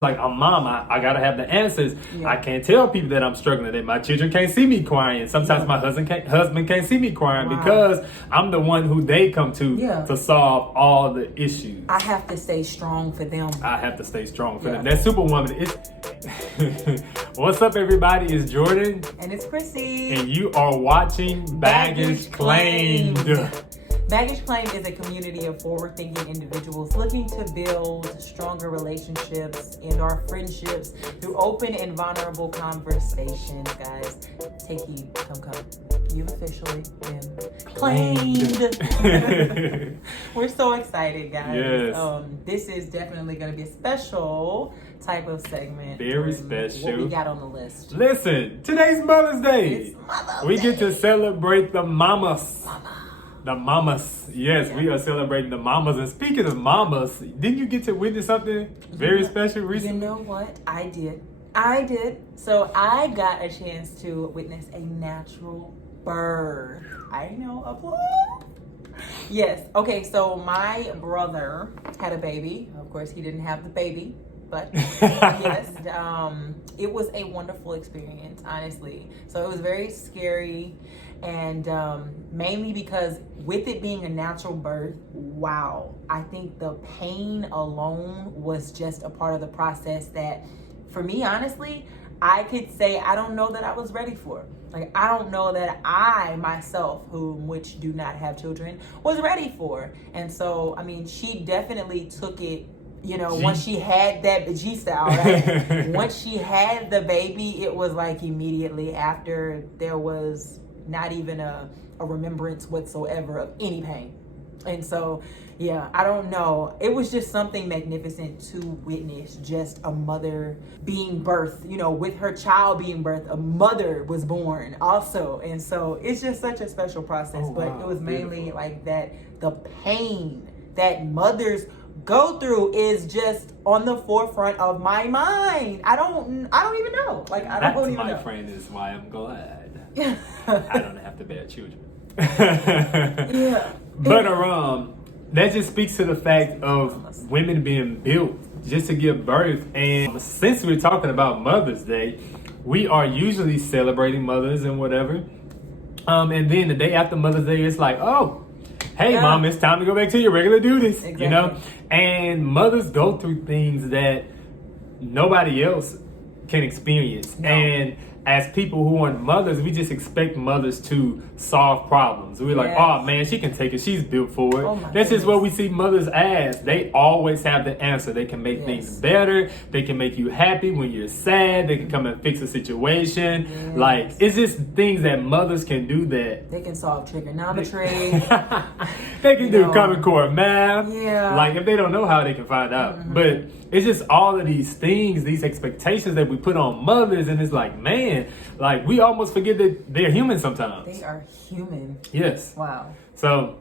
Like a mom, I gotta have the answers. Yeah. I can't tell people that I'm struggling, that my children can't see me crying. Sometimes my husband can't see me crying because I'm the one who they come to solve all the issues. I have to stay strong for them. I have to stay strong for them. That Superwoman is. What's up, everybody? It's Jordan. And it's Chrissy. And you are watching Baggage Claimed. Baggage Claimed is a community of forward-thinking individuals looking to build stronger relationships and our friendships through open and vulnerable conversations. Guys, take heed. Come. You've officially been claimed. We're so excited, guys. Yes. This is definitely going to be a special type of segment. Very special. What we got on the list. Listen, today's Mother's Day. It's Mother's We Day. get to celebrate the mamas. The mamas. Yes, we are celebrating the mamas. And speaking of mamas, didn't you get to witness something very special recently? You know what? I did. So I got a chance to witness a natural birth. I know, applause. Yes. Okay, so my brother had a baby. Of course, he didn't have the baby. But yes, it was a wonderful experience, honestly. So it was very scary, and mainly because with it being a natural birth, wow, I think the pain alone was just a part of the process that, for me, honestly, I could say I don't know that I was ready for. Like, I don't know that I myself, which do not have children, was ready for. And so, I mean, she definitely took it. You know, once she had that G style, right? Once she had the baby, it was like immediately after there was not even a remembrance whatsoever of any pain. And so, yeah, I don't know. It was just something magnificent to witness, just a mother being birthed, you know, with her child being birthed, a mother was born also. And so it's just such a special process. But it was mainly like that, the pain that mothers go through is just on the forefront of my mind. I don't even know. Like, I don't even know. My friend is why I'm glad I don't have to bear children. Yeah. But that just speaks to the fact of women being built just to give birth. And since we're talking about Mother's Day, we are usually celebrating mothers and whatever. And then the day after Mother's Day, it's like, oh, hey, Mom, it's time to go back to your regular duties, exactly. You know? And mothers go through things that nobody else can experience. No. And as people who aren't mothers, we just expect mothers to solve problems. We're like, oh, man, she can take it. She's built for it. Oh, that's just what we see mothers as. They always have the answer. They can make things better. They can make you happy when you're sad. They can come and fix a situation. Yes. Like, it's just things that mothers can do that. They can solve trigonometry. They can do Common Core math. Yeah. Like, if they don't know how, they can find out. But it's just all of these things, these expectations that we put on mothers. And it's like, man, like, we almost forget that they're human sometimes. They are human. Yes. Wow. So,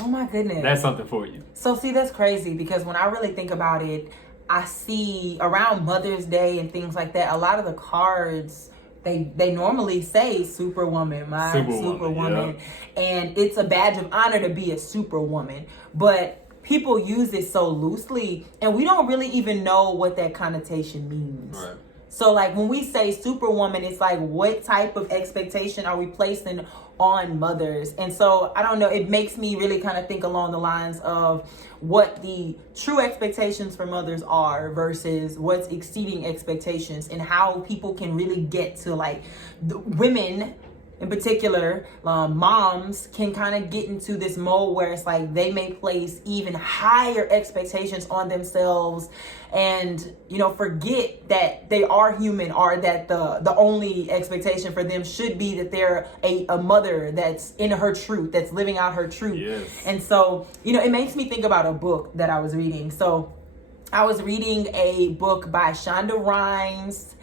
oh my goodness. That's something for you. So, see, that's crazy because when I really think about it, I see around Mother's Day and things like that, a lot of the cards, they normally say Superwoman, my Superwoman. Yeah. And it's a badge of honor to be a Superwoman. But people use it so loosely, and we don't really even know what that connotation means. Right. So, like, when we say Superwoman, it's like, what type of expectation are we placing on mothers? And so, I don't know, it makes me really kind of think along the lines of what the true expectations for mothers are versus what's exceeding expectations, and how people can really get to, like, the women in particular, moms can kind of get into this mode where it's like they may place even higher expectations on themselves and, you know, forget that they are human, or that the only expectation for them should be that they're a mother that's in her truth, that's living out her truth. Yes. And so, you know, it makes me think about a book that I was reading. So I was reading a book by Shonda Rhimes,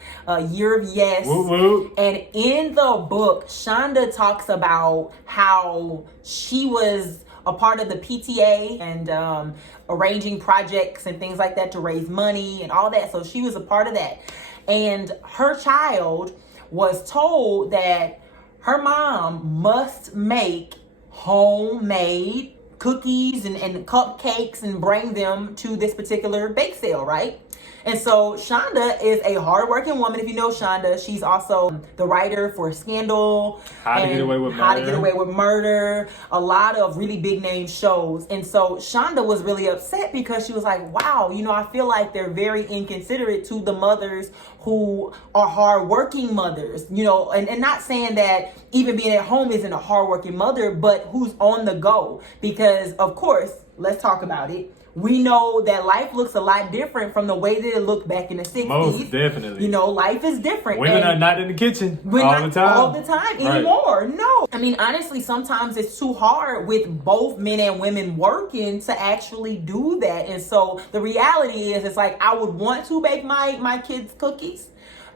Year of Yes. Woo woo. And in the book, Shonda talks about how she was a part of the PTA and arranging projects and things like that to raise money and all that. So she was a part of that. And her child was told that her mom must make homemade cookies and cupcakes and bring them to this particular bake sale, right? And so Shonda is a hardworking woman. If you know Shonda, she's also the writer for Scandal, How to Get Away with Murder. How to Get Away with Murder, a lot of really big name shows. And so Shonda was really upset because she was like, wow, you know, I feel like they're very inconsiderate to the mothers who are hardworking mothers, you know, and not saying that even being at home isn't a hardworking mother, but who's on the go. Because of course, let's talk about it. We know that life looks a lot different from the way that it looked back in the 60s. Most definitely. You know, life is different. Women are not in the kitchen all the time. All the time anymore. Right. No. I mean, honestly, sometimes it's too hard with both men and women working to actually do that. And so the reality is, it's like, I would want to bake my kids cookies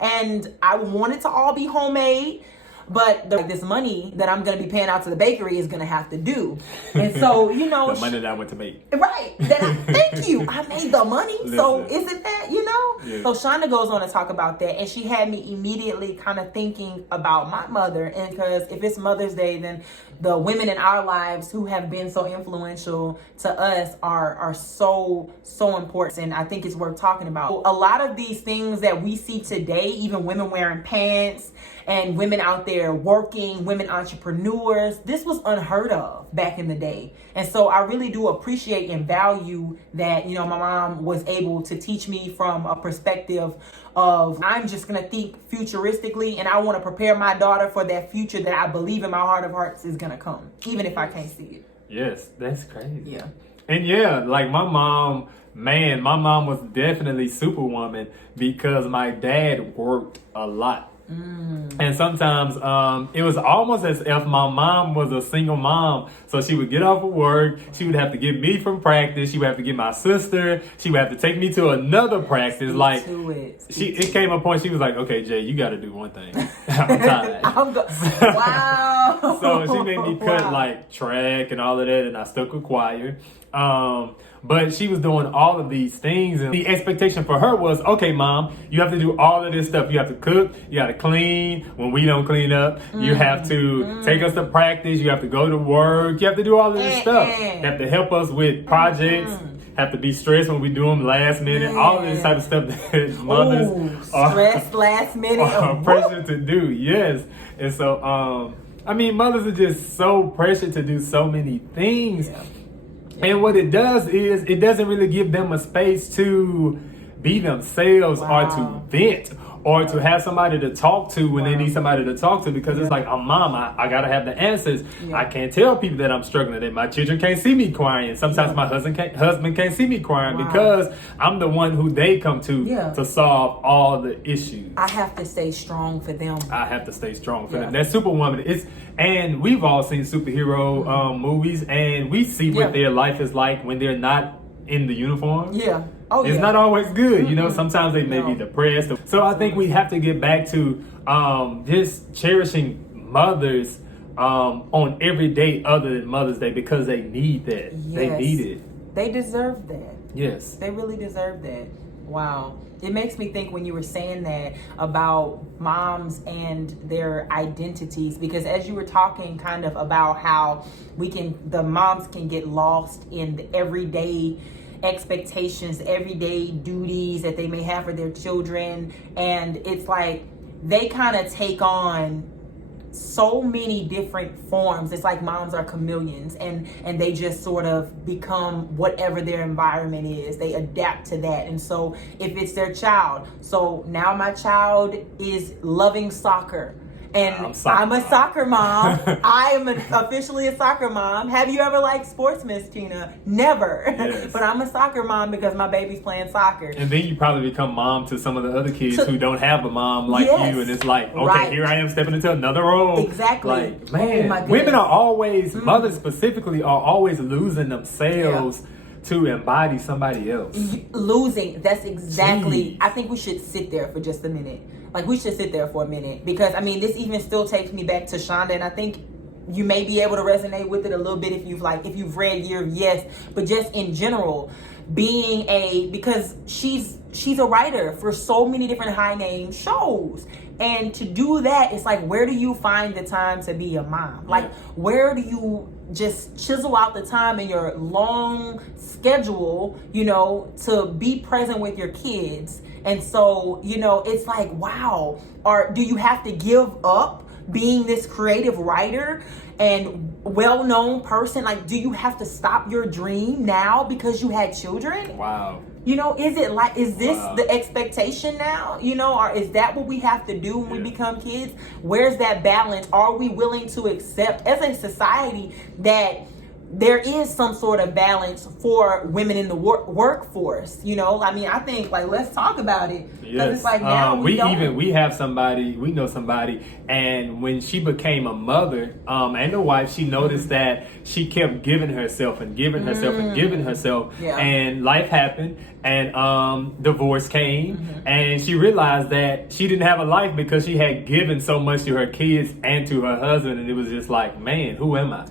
and I want it to all be homemade. But this money that I'm going to be paying out to the bakery is going to have to do. And so, you know. The money that I went to make. Right. Thank you. I made the money. Listen. So isn't that, you know? Yeah. So Shonda goes on to talk about that. And she had me immediately kind of thinking about my mother. And because if it's Mother's Day, then the women in our lives who have been so influential to us are so important. And I think it's worth talking about. A lot of these things that we see today, even women wearing pants and women out there working, women entrepreneurs, this was unheard of back in the day. And so I really do appreciate and value that, you know, my mom was able to teach me from a perspective of, I'm just going to think futuristically and I want to prepare my daughter for that future that I believe in my heart of hearts is going to come, even if I can't see it. Yes, that's crazy. Yeah. And yeah, like my mom was definitely Superwoman because my dad worked a lot. And sometimes it was almost as if my mom was a single mom. So she would get off of work. She would have to get me from practice. She would have to get my sister. She would have to take me to another practice. It came a point she was like, okay, Jay, you got to do one thing. I'm tired. Wow. So she made me cut like track and all of that. And I stuck with choir. But she was doing all of these things, and the expectation for her was, okay, mom, you have to do all of this stuff. You have to cook, you got to clean when we don't clean up. You have to take us to practice. You have to go to work. You have to do all of this stuff. You have to help us with projects. Have to be stressed when we do them last minute. All of this type of stuff that mothers stressed last minute are pressured to do. Yes. And so, I mean, mothers are just so pressured to do so many things. Yeah. And what it does is it doesn't really give them a space to be themselves or to vent or to have somebody to talk to when they need somebody to talk to, because it's like, I'm mom, I gotta have the answers. I can't tell people that I'm struggling, that my children can't see me crying. Sometimes my husband can't see me crying because I'm the one who they come to solve all the issues. I have to stay strong for them. I have to stay strong for them. That Superwoman and we've all seen superhero movies, and we see what their life is like when they're not in the uniform. Yeah. It's not always good, you know. Sometimes they may be depressed. So I think we have to get back to just cherishing mothers on every day other than Mother's Day, because they need that. Yes. They need it. They deserve that. Yes. They really deserve that. Wow. It makes me think when you were saying that about moms and their identities, because as you were talking kind of about how the moms can get lost in the everyday expectations, everyday duties that they may have for their children, and it's like they kind of take on so many different forms. It's like moms are chameleons, and they just sort of become whatever their environment is. They adapt to that. And so if it's their child, so now my child is loving soccer, and I'm a soccer mom. I am officially a soccer mom. Have you ever liked sports, Miss Tina? Never. Yes. But I'm a soccer mom because my baby's playing soccer. And then you probably become mom to some of the other kids who don't have a mom like you. And it's like, okay, here I am stepping into another role. Exactly. Like, man, women are always, mothers specifically, are always losing themselves to embody somebody else. Losing. That's exactly. Jeez. I think we should sit there for just a minute. Like, we should sit there for a minute, because I mean, this even still takes me back to Shonda, and I think you may be able to resonate with it a little bit if you've read Year of Yes, but just in general, because she's a writer for so many different high name shows. And to do that, it's like, where do you find the time to be a mom? Like, where do you just chisel out the time in your long schedule, to be present with your kids. And so, it's like, wow, or do you have to give up being this creative writer and well-known person? Like, do you have to stop your dream now because you had children? Wow. Is this the expectation now? Or is that what we have to do when we become kids? Where's that balance? Are we willing to accept as a society that there is some sort of balance for women in the workforce? I think, like, let's talk about it. Yes. It's like now we know somebody, and when she became a mother and a wife, she noticed that she kept giving herself and giving herself and giving herself, and life happened, and divorce came, and she realized that she didn't have a life because she had given so much to her kids and to her husband, and it was just like, man, who am I?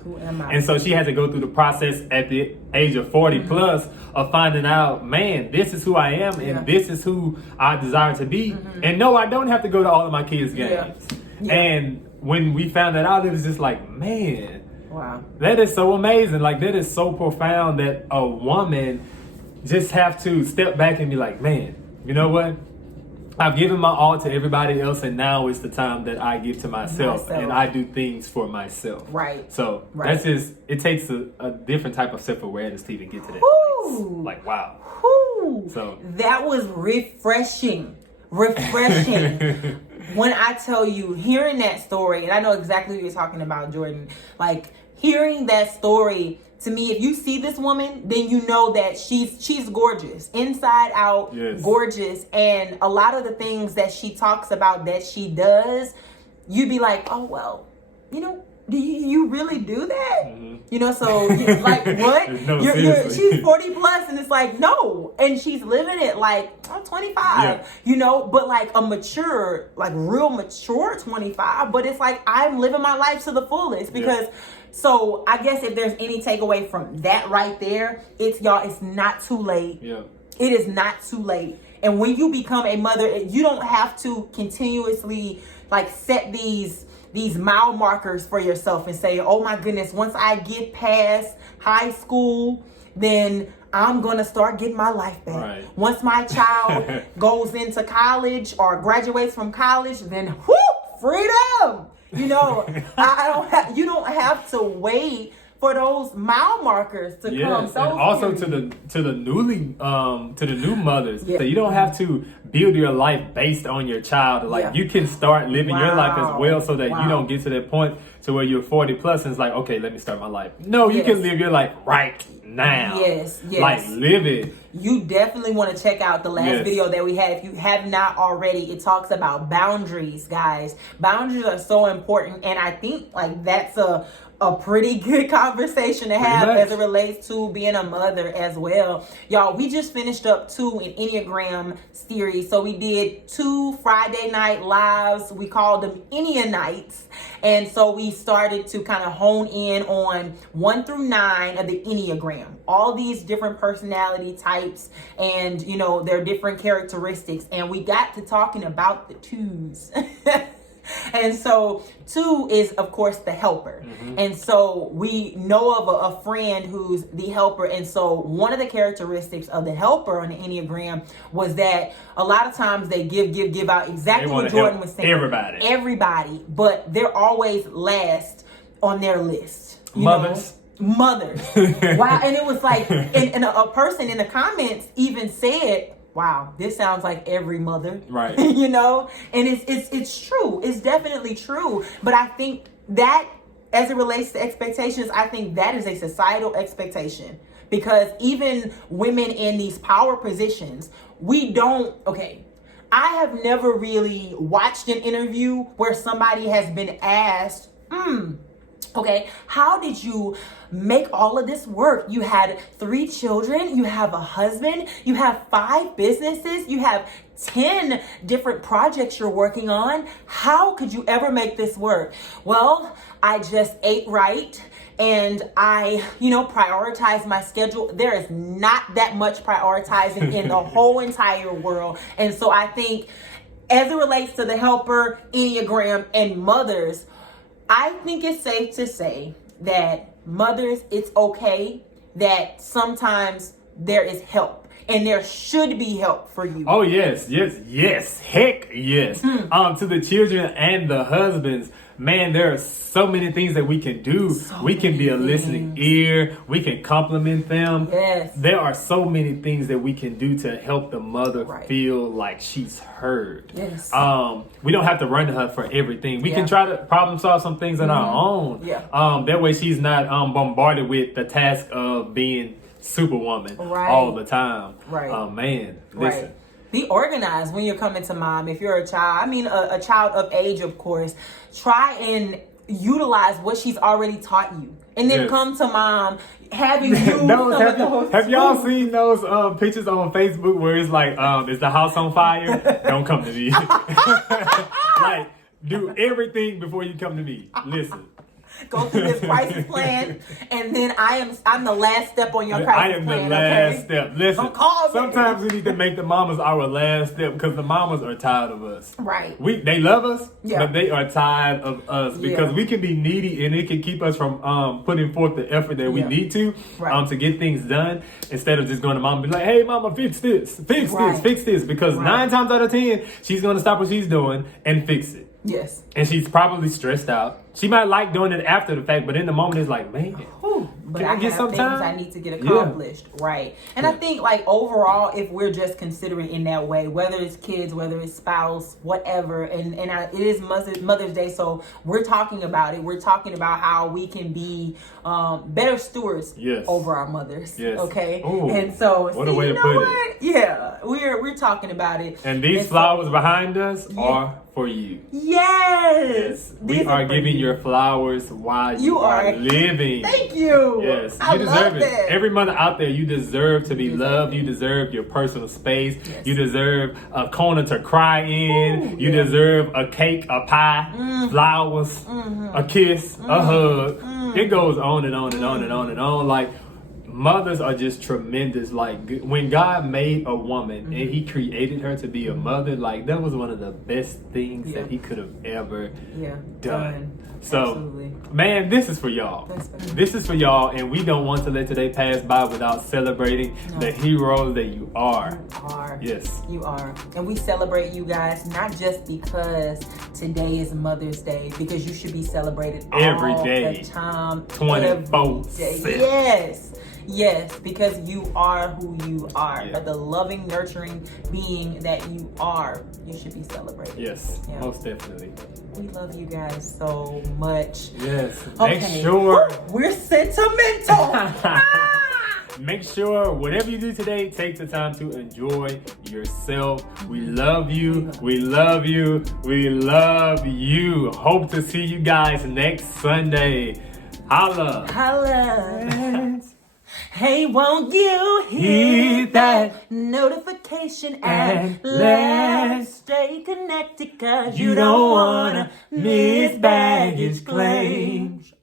And so she had to go through the process at the age of 40 plus of finding out, man, this is who I am, and this is who I desire to be. And no, I don't have to go to all of my kids' games. And when we found that out, it was just like, man, wow, that is so amazing. Like, that is so profound that a woman just have to step back and be like, man, you know what? I've given my all to everybody else, and now it's the time that I give to myself. And I do things for myself. Right. So that's just, it takes a different type of self-awareness to even get to that place. Like, wow. So that was refreshing. When I tell you, hearing that story, and I know exactly what you're talking about, Jordan, like, hearing that story, to me, if you see this woman, then you know that she's gorgeous, inside out, gorgeous. And a lot of the things that she talks about that she does, you'd be like, oh, well, do you really do that? So like, what? No, she's 40 plus, and it's like, no. And she's living it like, I'm 25, but like a mature, like real mature 25. But it's like, I'm living my life to the fullest because so I guess if there's any takeaway from that right there, it's not too late. It is not too late. And when you become a mother, you don't have to continuously like set these mile markers for yourself and say, oh my goodness, once I get past high school, then I'm going to start getting my life back. Right. Once my child goes into college or graduates from college, then freedom. You don't have to wait for those mile markers to come. So and also to the new mothers. So you don't have to build your life based on your child. Like you can start living your life as well, so that you don't get to that point to where you're 40 plus and it's like, okay, let me start my life. No, you can live your life right now. Yes. Like, live it. You definitely want to check out the last video that we had. If you have not already, it talks about boundaries, guys. Boundaries are so important, and I think like that's a pretty good conversation to have as it relates to being a mother as well. Y'all, we just finished up an Enneagram series. So we did 2 Friday night lives. We called them Ennea nights. And so we started to kind of hone in on 1 through 9 of the Enneagram. All these different personality types and, their different characteristics. And we got to talking about the 2s. And so 2 is, of course, the helper. And so we know of a friend who's the helper. And so one of the characteristics of the helper on the Enneagram was that a lot of times they give out exactly what Jordan was saying. Everybody. But they're always last on their list. Mothers. Wow. And it was like, and a person in the comments even said, wow, this sounds like every mother, right? And it's true. It's definitely true. But I think that as it relates to expectations, I think that is a societal expectation, because even women in these power positions, I have never really watched an interview where somebody has been asked, how did you make all of this work? You had 3 children, you have a husband, you have 5 businesses, you have 10 different projects you're working on. How could you ever make this work? Well, I just ate right, and I, prioritize my schedule. There is not that much prioritizing in the whole entire world. And so I think as it relates to the helper, Enneagram, and mothers, I think it's safe to say that mothers, it's okay that sometimes there is help. And there should be help for you. Oh, yes. Heck, yes. To the children and the husbands, man, there are so many things that we can do. We can be a listening ear. We can compliment them. Yes. There are so many things that we can do to help the mother feel like she's heard. Yes. We don't have to run to her for everything. We can try to problem solve some things on our own. Yeah. That way she's not bombarded with the task of being Superwoman all the time. Right. Oh, man. Listen. Be organized when you're coming to mom. If you're a child, I mean a child of age, of course, try and utilize what she's already taught you. And then come to mom having you have y'all seen those pictures on Facebook where it's like, is the house on fire? Don't come to me. Like, do everything before you come to me. Listen. Go through this crisis plan, and then I'm the last step on your crisis plan. I am the last step. Listen, don't call me. Sometimes we need to make the mamas our last step because the mamas are tired of us. Right. They love us, but they are tired of us because we can be needy and it can keep us from putting forth the effort that we need to get things done instead of just going to mom and be like, hey, mama, fix this, fix this. Because 9 times out of 10, she's going to stop what she's doing and fix it. Yes. And she's probably stressed out. She might like doing it after the fact, but in the moment it's like, man, but I get have some things time? I need to get accomplished. Right. And I think like overall, if we're just considering in that way, whether it's kids, whether it's spouse, whatever, it is Mother's Day, so we're talking about it. We're talking about how we can be better stewards over our mothers. Yes. Okay. Ooh, and so what a way to put it. Yeah. We're talking about it. And these flowers behind us are for you. Yes. We are giving your flowers while you are living. Thank you. Yes. You deserve it. Every mother out there, you deserve to be loved. You deserve your personal space. Yes. You deserve a corner to cry in. Ooh, you deserve a cake, a pie, flowers, a kiss, a hug. It goes on and on and on and on and on. Like, mothers are just tremendous. Like, when God made a woman and he created her to be a mother, like, that was one of the best things that he could have ever done. So, man, this is for y'all. This is for y'all, and we don't want to let today pass by without celebrating the heroes that you are. You are. Yes. You are. And we celebrate you guys, not just because today is Mother's Day, because you should be celebrated every all day. The time. 24/7. Yes, because you are who you are. But the loving, nurturing being that you are, you should be celebrated. Yes, most definitely. We love you guys so much. Yes. Make sure. We're sentimental. Make sure whatever you do today, take the time to enjoy yourself. We love you. We love you. We love you. Hope to see you guys next Sunday. Holla. Holla. Hey, won't you hit that notification and let's stay connected, cause you don't wanna miss baggage claims.